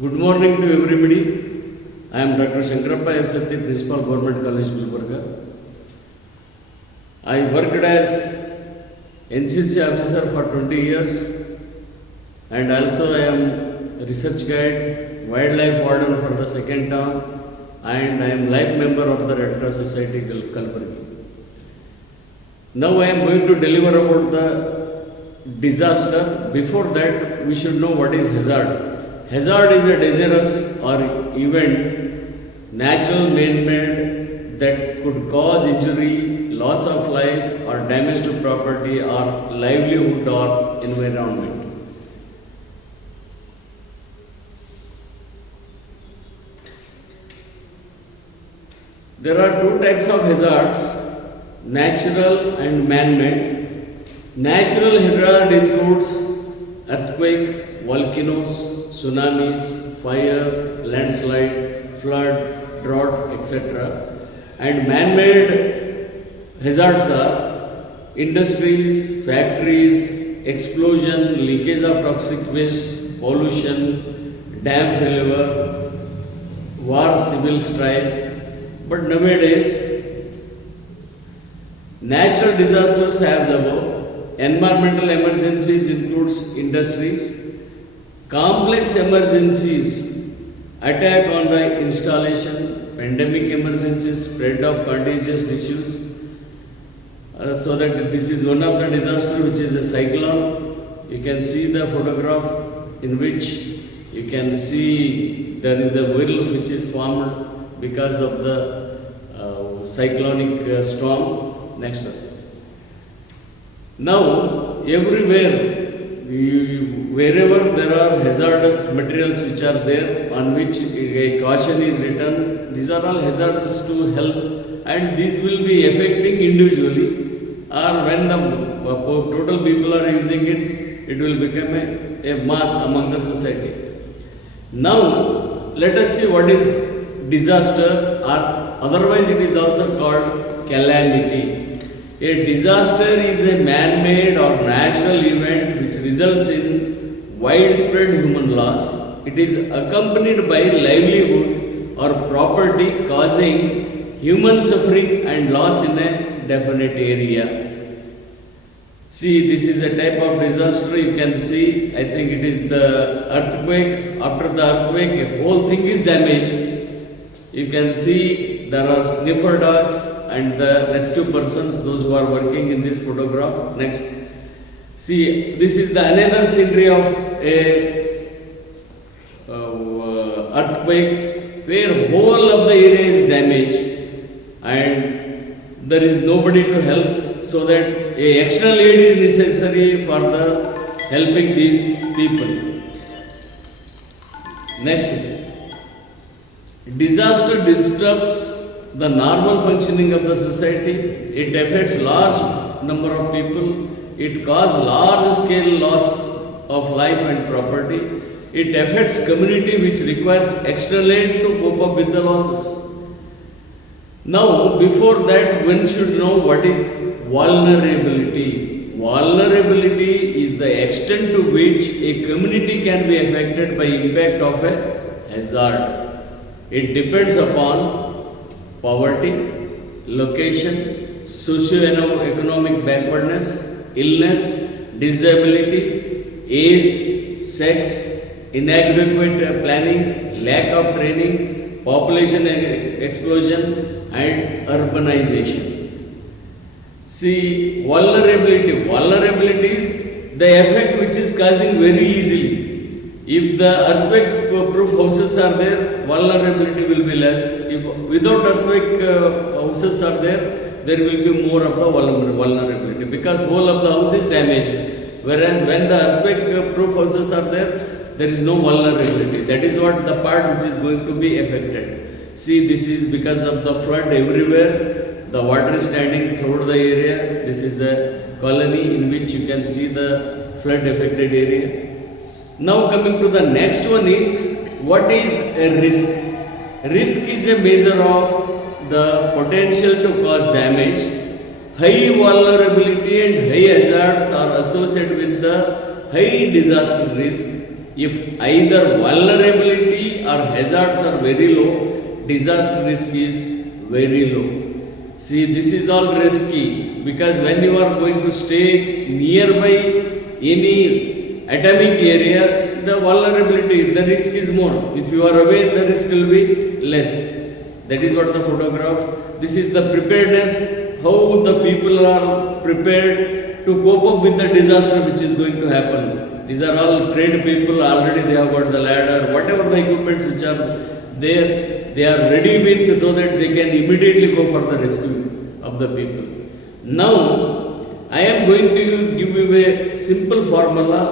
Good morning to everybody. I am Dr. Shankarappa S.F.T., Principal Government College, Gulbarga. I worked as NCC officer for 20 years and also I am research guide, wildlife warden for the second term, and I am life member of the Red Cross Society, Gulbarga. Now I am going to deliver about the disaster. Before that, we should know what is hazard. Hazard is a dangerous or event, natural man-made, that could cause injury, loss of life or damage to property or livelihood or environment. There are two types of hazards, natural and man-made. Natural hazard includes earthquake, volcanoes, tsunamis, fire, landslide, flood, drought, etc. And man-made hazards are industries, factories, explosion, leakage of toxic waste, pollution, dam failure, war, civil strife. But nowadays, natural disasters as above, environmental emergencies includes industries, complex emergencies, attack on the installation, pandemic emergencies, spread of contagious disease. So that this is one of the disaster which is a cyclone. You can see the photograph in which you can see there is a whirl which is formed because of the cyclonic storm. Next one. Now everywhere, wherever there are hazardous materials which are there on which a caution is written, these are all hazardous to health and these will be affecting individually, or when the total people are using it, it will become a mass among the society. Now let us see what is disaster, or otherwise it is also called calamity. A disaster is a man-made or natural event which results in widespread human loss. It is accompanied by livelihood or property, causing human suffering and loss in a definite area. See, this is a type of disaster. You can see, I think it is the earthquake. After the earthquake, the whole thing is damaged. You can see there are sniffer dogs and the rescue persons, those who are working in this photograph. Next. See, this is the another scenery of a earthquake where whole of the area is damaged and there is nobody to help, so that a external aid is necessary for the helping these people. Next. Disaster disturbs the normal functioning of the society. It affects large number of people. It causes large scale loss of life and property. It affects community which requires external aid to cope up with the losses. Now, before that, one should know what is vulnerability. Vulnerability is the extent to which a community can be affected by impact of a hazard. It depends upon poverty, location, socio-economic backwardness, illness, disability, age, sex, inadequate planning, lack of training, population explosion and urbanization. See, vulnerability is the effect which is causing very easily. If the earthquake proof houses are there, vulnerability will be less. If without earthquake houses are there, there will be more of the vulnerability because whole of the house is damaged. Whereas when the earthquake proof houses are there, there is no vulnerability. That is what the part which is going to be affected. See, this is because of the flood everywhere. The water is standing throughout the area. This is a colony in which you can see the flood affected area. Now coming to the next one is, what is a risk? Risk is a measure of the potential to cause damage. High vulnerability and high hazards are associated with the high disaster risk. If either vulnerability or hazards are very low, disaster risk is very low. See, this is all risky because when you are going to stay nearby any atomic area, the vulnerability, the risk is more. If you are away, the risk will be less. That is what the photograph. This is the preparedness, how the people are prepared to cope up with the disaster which is going to happen. These are all trained people, already they have got the ladder, whatever the equipments which are there, they are ready with so that they can immediately go for the rescue of the people. Now, I am going to give you a simple formula.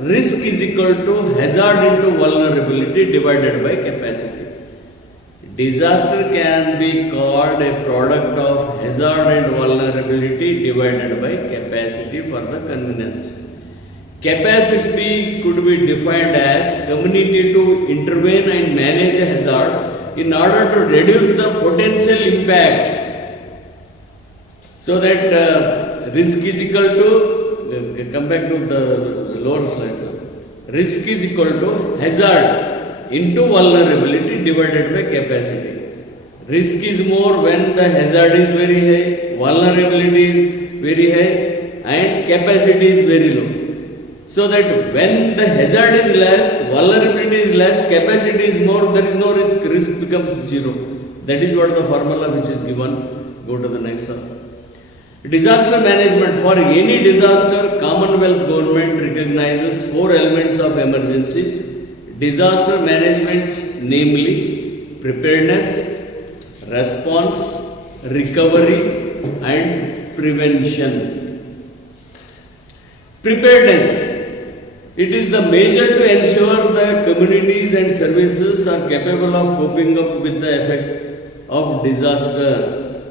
Risk is equal to hazard into vulnerability divided by capacity. Disaster can be called a product of hazard and vulnerability divided by capacity for the convenience. Capacity could be defined as community to intervene and manage a hazard in order to reduce the potential impact. So that risk is equal to, come back to the lower slide, sir. Risk is equal to hazard into vulnerability divided by capacity. Risk is more when the hazard is very high, vulnerability is very high, and capacity is very low. So that when the hazard is less, vulnerability is less, capacity is more, there is no risk, risk becomes zero. That is what the formula which is given. Go to the next one. Disaster management. For any disaster, Commonwealth government recognizes 4 elements of emergencies. Disaster management, namely preparedness, response, recovery and prevention. Preparedness. It is the measure to ensure the communities and services are capable of coping up with the effect of disaster.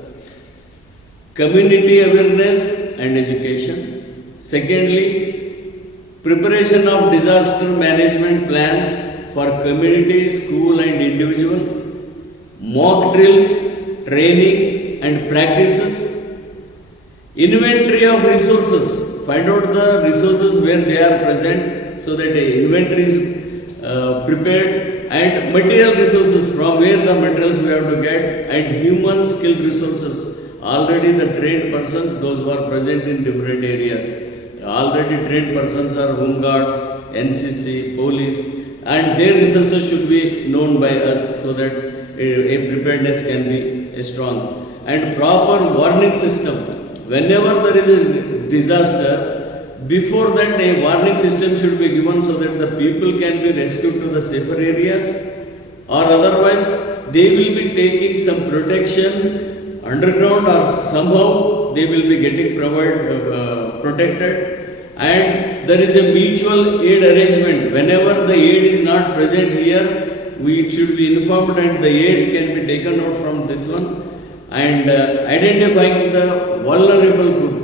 Community awareness and education. Secondly, preparation of disaster management plans for community, school and individual. Mock drills, training and practices. Inventory of resources. Find out the resources where they are present so that the inventory is prepared, and material resources from where the materials we have to get, and human skilled resources. Already the trained persons, those who are present in different areas. Already trained persons are home guards, NCC, police, and their resources should be known by us so that a preparedness can be strong. And proper warning system. Whenever there is a disaster, before that a warning system should be given so that the people can be rescued to the safer areas, or otherwise they will be taking some protection underground, or somehow they will be getting protected. And there is a mutual aid arrangement. Whenever the aid is not present here, we should be informed and the aid can be taken out from this one. And identifying the vulnerable group.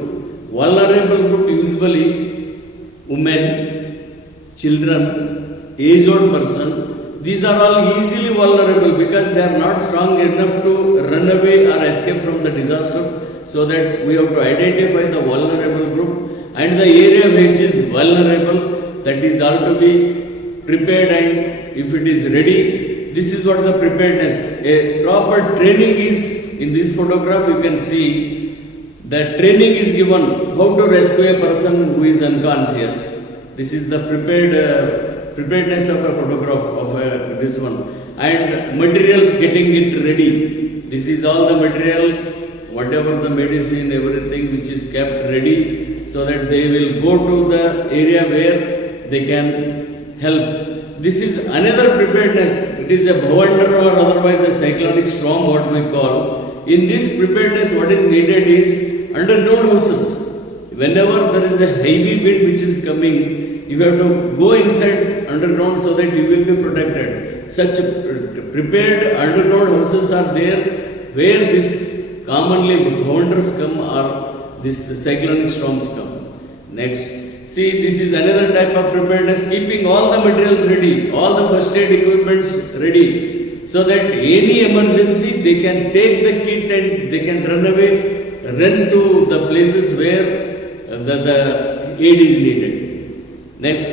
Vulnerable group usually women, children, age-old person. These are all easily vulnerable because they are not strong enough to run away or escape from the disaster. So that we have to identify the vulnerable group and the area which is vulnerable, that is all to be prepared, and if it is ready, this is what the preparedness. A proper training is. In this photograph you can see that training is given how to rescue a person who is unconscious. This is the preparedness of a photograph of this one. And materials, getting it ready. This is all the materials, whatever the medicine, everything which is kept ready so that they will go to the area where they can help. This is another preparedness. It is a bhavantar or otherwise a cyclonic storm, what we call. In this preparedness, what is needed is underground houses. Whenever there is a heavy wind which is coming, you have to go inside underground so that you will be protected. Such prepared underground houses are there where this commonly bhavantars come or this cyclonic storms come. Next, see, this is another type of preparedness, keeping all the materials ready, all the first aid equipments ready, so that any emergency they can take the kit and they can run away, run to the places where the aid is needed. Next,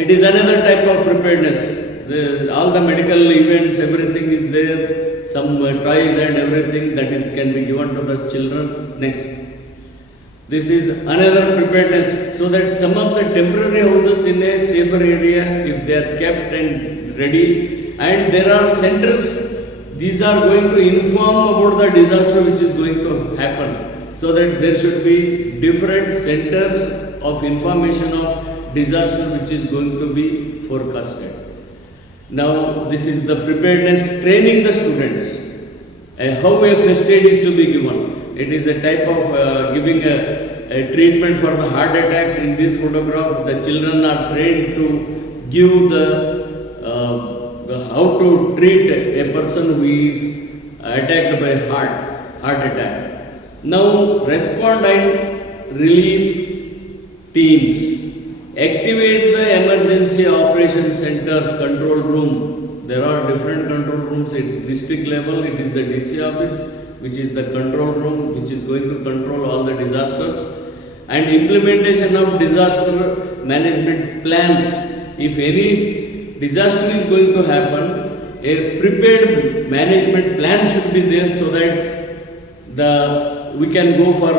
It is another type of preparedness. All the medical events, everything is there, some toys and everything that is can be given to the children. Next, this is another preparedness, so that some of the temporary houses in a safer area, if they are kept and ready, and there are centers, these are going to inform about the disaster which is going to happen, so that there should be different centers of information of disaster which is going to be forecasted. Now, this is the preparedness, training the students, how a first aid is to be given. It is a type of giving a treatment for the heart attack. In this photograph, the children are trained to give the how to treat a person who is attacked by heart attack. Now, respond and relief teams. Activate the emergency operation centers, control room. There are different control rooms at district level. It is the DC office, which is the control room, which is going to control all the disasters. And implementation of disaster management plans. If any disaster is going to happen, a prepared management plan should be there, so that we can go for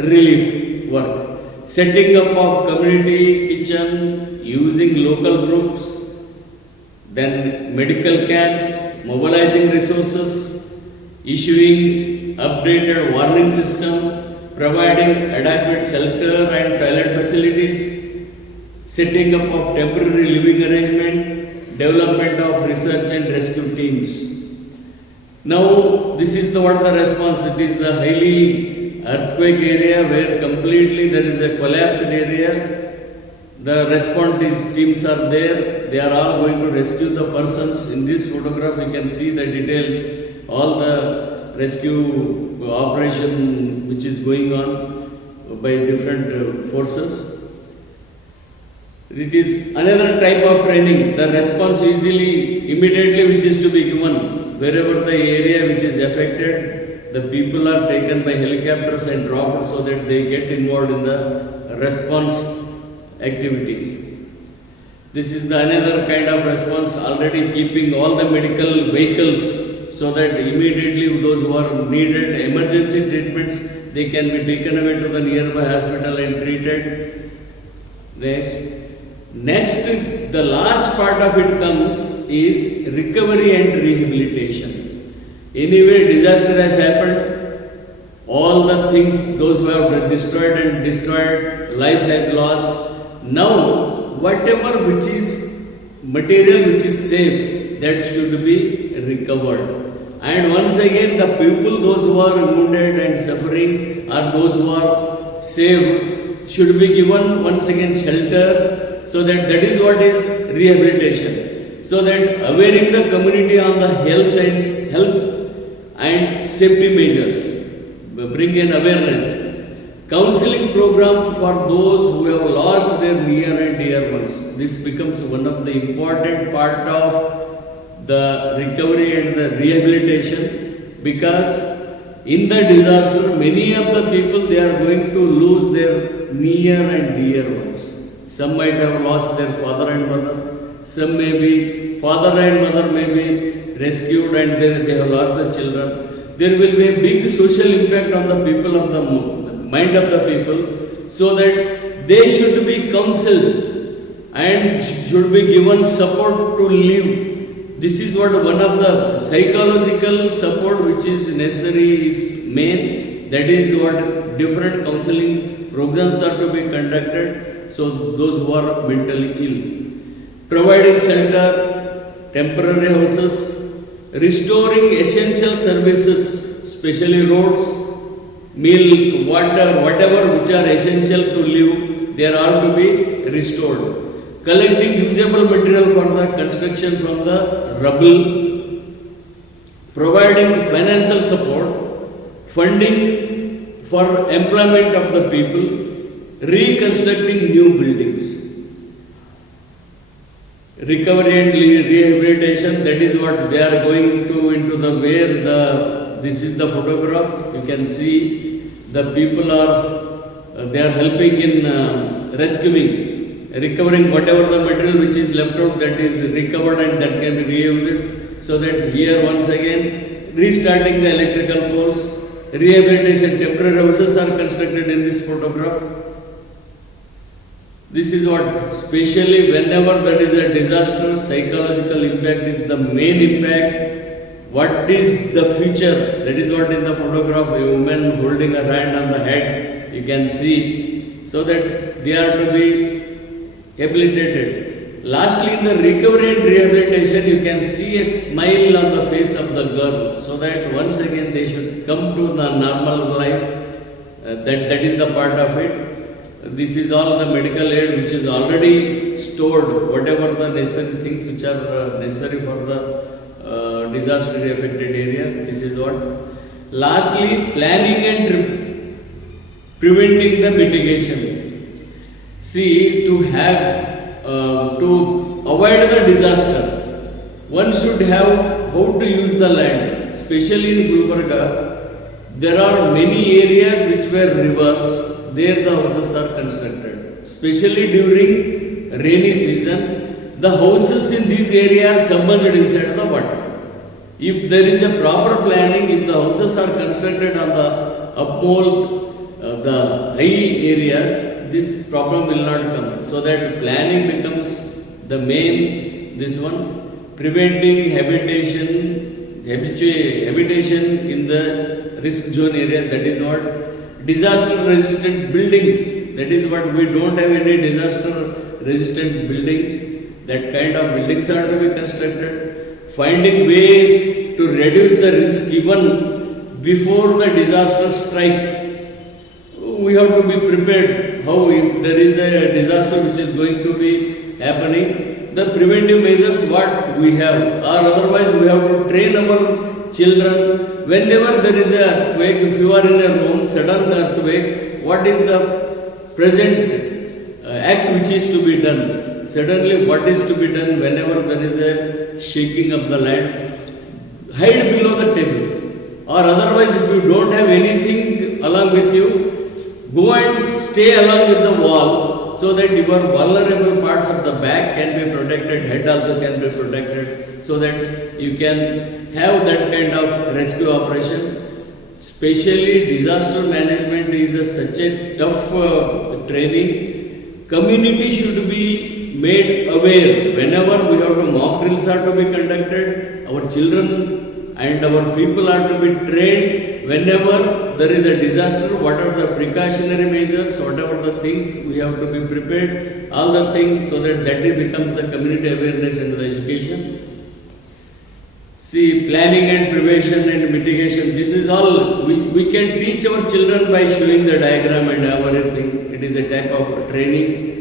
relief work. Setting up of community kitchen, using local groups, then medical camps, mobilizing resources, issuing updated warning system, providing adequate shelter and toilet facilities, setting up of temporary living arrangement, development of research and rescue teams. Now, this is what the response. It is the highly earthquake area where completely there is a collapsed area. The response teams are there. They are all going to rescue the persons. In this photograph, you can see the details, all the rescue operation which is going on by different forces. It is another type of training. The response immediately which is to be given wherever the area which is affected. The people are taken by helicopters and dropped, so that they get involved in the response activities. This is the another kind of response, already keeping all the medical vehicles, so that immediately those who are needed emergency treatments, they can be taken away to the nearby hospital and treated. Next, the last part of it comes is recovery and rehabilitation. Anyway, disaster has happened, all the things, those who have destroyed, life has lost. Now, whatever which is material which is safe, that should be recovered. And once again, the people, those who are wounded and suffering, or those who are saved, should be given once again shelter, so that is what is rehabilitation. So that awareing the community on the health and safety measures, bring in awareness. Counseling program for those who have lost their near and dear ones. This becomes one of the important part of the recovery and the rehabilitation, because in the disaster, many of the people, they are going to lose their near and dear ones. Some might have lost their father and mother. Some may be, father and mother may be rescued and they have lost the children. There will be a big social impact on the people, of the mind of the people, so that they should be counseled and should be given support to live. This is what one of the psychological support which is necessary is main. That is what different counseling programs are to be conducted, so those who are mentally ill. Providing shelter, temporary houses, restoring essential services, especially roads, milk, water, whatever which are essential to live, they are all to be restored. Collecting usable material for the construction from the rubble, providing financial support, funding for employment of the people, reconstructing new buildings. Recovery and rehabilitation, that is what they are going to into the where the, this is the photograph. You can see the people are, they are helping in rescuing. recovering whatever the material which is left out, that is recovered and that can be reused. So that here once again restarting the electrical poles, rehabilitation, temporary houses are constructed in this photograph. This is what, especially whenever there is a disaster, psychological impact is the main impact. What is the future? That is what in the photograph, a woman holding her hand on the head, you can see, so that they are to be rehabilitated. Lastly, in the recovery and rehabilitation, you can see a smile on the face of the girl, so that once again they should come to the normal life. That is the part of it. This is all the medical aid which is already stored, whatever the necessary things which are necessary for the disaster affected area. This is what. Lastly, planning and preventing the mitigation. See, to avoid the disaster, one should have how to use the land. Especially in Gulbarga, there are many areas which were rivers. There the houses are constructed. Especially during rainy season, the houses in these areas are submerged inside the water. If there is a proper planning, if the houses are constructed on the upmold, the high areas, this problem will not come. So that planning becomes the main, this one, preventing habitation in the risk zone areas, that is what. Disaster resistant buildings, that is what, we don't have any disaster resistant buildings. That kind of buildings are to be constructed. Finding ways to reduce the risk even before the disaster strikes. We have to be prepared. How, if there is a disaster which is going to be happening, the preventive measures what we have, or otherwise we have to train our children. Whenever there is an earthquake, if you are in a room, sudden earthquake, what is the present act which is to be done? Suddenly, what is to be done whenever there is a shaking of the land? Hide below the table. Or otherwise, if you don't have anything along with you, go and stay along with the wall, so that your vulnerable parts of the back can be protected, head also can be protected, so that you can have that kind of rescue operation. Especially disaster management is such a tough training. Community should be made aware. Whenever we have to mock drills are to be conducted, our children and our people are to be trained. Whenever there is a disaster, what are the precautionary measures, whatever the things we have to be prepared, all the things, so that it becomes the community awareness and the education. See, planning and prevention and mitigation, this is all, we can teach our children by showing the diagram and everything. It is a type of training.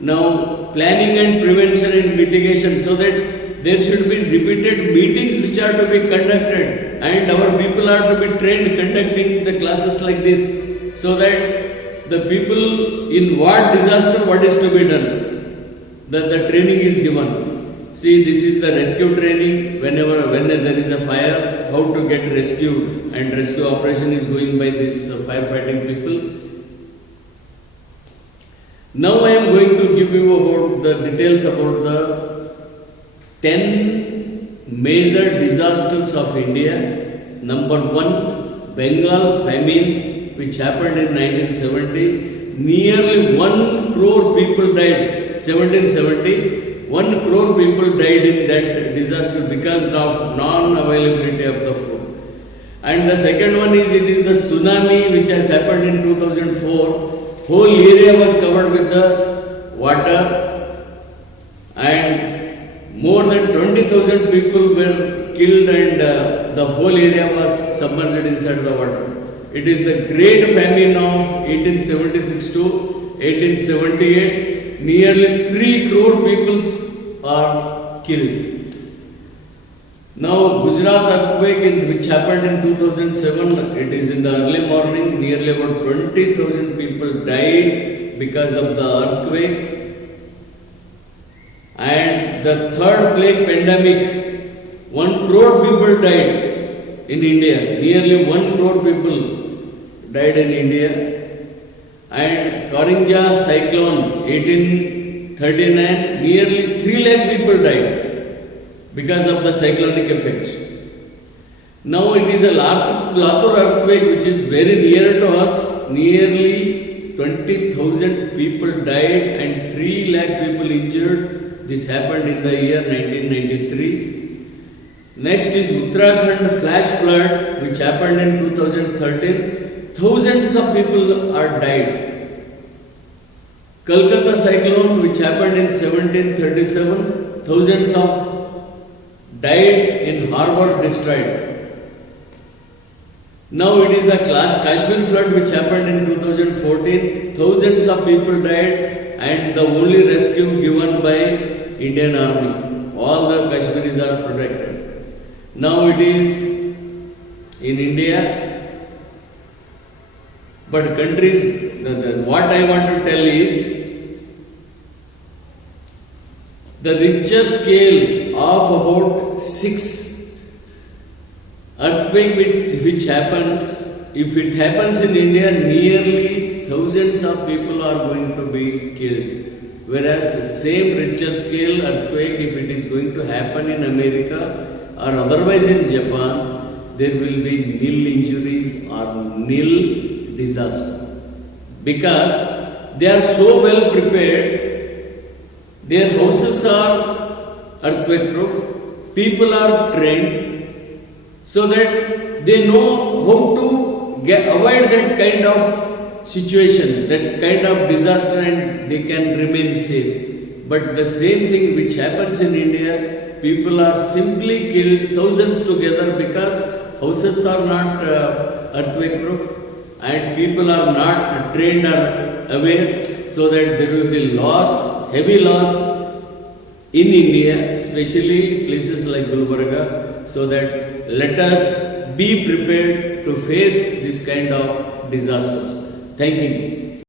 Now, planning and prevention and mitigation, so that there should be repeated meetings which are to be conducted, and our people are to be trained conducting the classes like this, so that the people in what disaster, what is to be done, the training is given. See, this is the rescue training. When there is a fire, how to get rescued, and rescue operation is going by this firefighting people. Now I am going to give you about the details about the 10 major disasters of India. Number 1, Bengal famine, which happened in 1970. Nearly 1 crore people died. 1770. 1 crore people died in that disaster because of non-availability of the food. And the second one is, it is the tsunami which has happened in 2004. Whole area was covered with the water, and more than 20,000 people were killed, and the whole area was submerged inside the water. It is the great famine of 1876 to 1878. Nearly 3 crore people are killed. Now, Gujarat earthquake, which happened in 2007, it is in the early morning. Nearly about 20,000 people died because of the earthquake. And the third plague pandemic, 1 crore people died in India. Nearly 1 crore people died in India. And Karinga cyclone, 39, nearly 3 lakh people died because of the cyclonic effect. Now it is a Latur earthquake which is very near to us. Nearly 20,000 people died and 3 lakh people injured. This happened in the year 1993. Next is Uttarakhand flash flood which happened in 2013. Thousands of people are died. Kolkata cyclone which happened in 1737. Thousands of died in harbor destroyed. Now it is the Kashmir flood which happened in 2014. Thousands of people died and the only rescue given by Indian Army. All the Kashmiris are protected. Now it is in India. But countries, what I want to tell is, the Richter scale of about 6 earthquake which happens, if it happens in India, nearly thousands of people are going to be killed. Whereas the same Richter scale earthquake, if it is going to happen in America or otherwise in Japan, there will be nil injuries or nil disaster. Because they are so well prepared. Their houses are earthquake proof, people are trained so that they know how to avoid that kind of situation, that kind of disaster, and they can remain safe. But the same thing which happens in India, people are simply killed, thousands together, because houses are not earthquake proof and people are not trained or aware, so that there will be loss, heavy loss in India, especially places like Gulbarga, so that let us be prepared to face this kind of disasters. Thank you.